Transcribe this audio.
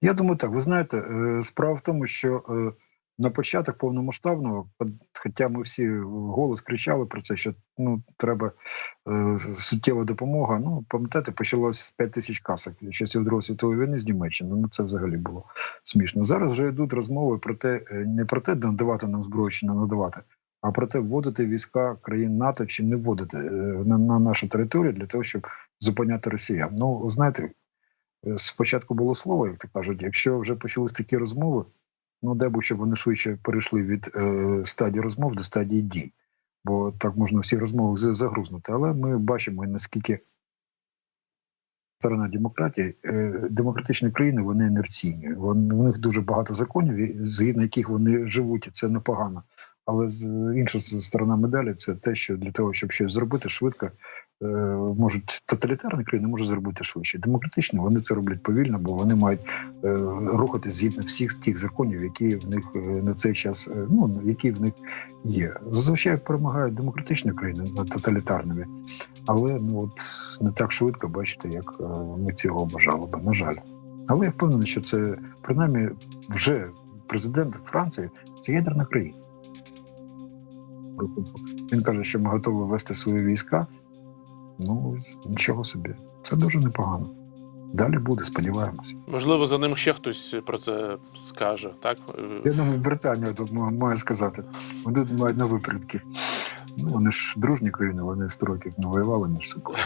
Я думаю, так. Ви знаєте, е, справа в тому, що е, на початок повномасштабного, хоча ми всі голос кричали про це, що ну треба е, суттєва допомога. Ну пам'ятаєте, почалось 5 тисяч касок часів Другої світової війни з Німеччини. Ну це взагалі було смішно. Зараз вже йдуть розмови про те, е, не про те, надавати нам зброю чи не надавати, а про те, вводити війська країн НАТО чи не вводити е, на, на нашу територію для того, щоб зупиняти росіян. Ну знаєте. Е, Спочатку було слово, як то кажуть, якщо вже почались такі розмови, ну дай щоб вони швидше перейшли від е, стадії розмов до стадії дій, бо так можна всі розмови за- загрузнути. Але ми бачимо, наскільки сторона демократії, е, демократичні країни вони інерційні. Вони, у них дуже багато законів, згідно яких вони живуть, і це непогано. Але з інша сторона медалі це те, що для того, щоб щось зробити швидко, е, можуть тоталітарні країни можуть зробити швидше. Демократичні вони це роблять повільно, бо вони мають е, рухати згідно всіх тих законів, які в них е, на цей час ну які в них є. Зазвичай перемагають демократичні країни над тоталітарними, але ну от не так швидко бачите, як ми цього бажали би. На жаль, але я впевнений, що це принаймні вже президент Франції це ядерна країна. Він каже, що ми готові вести свої війська. Ну нічого собі, це дуже непогано. Далі буде, сподіваємося. Можливо, за ним ще хтось про це скаже, так? Я думаю, Британія тут ма- має сказати. Вони тут мають на випередки. Ну, вони ж дружні країни, вони сто років не воювали між собою.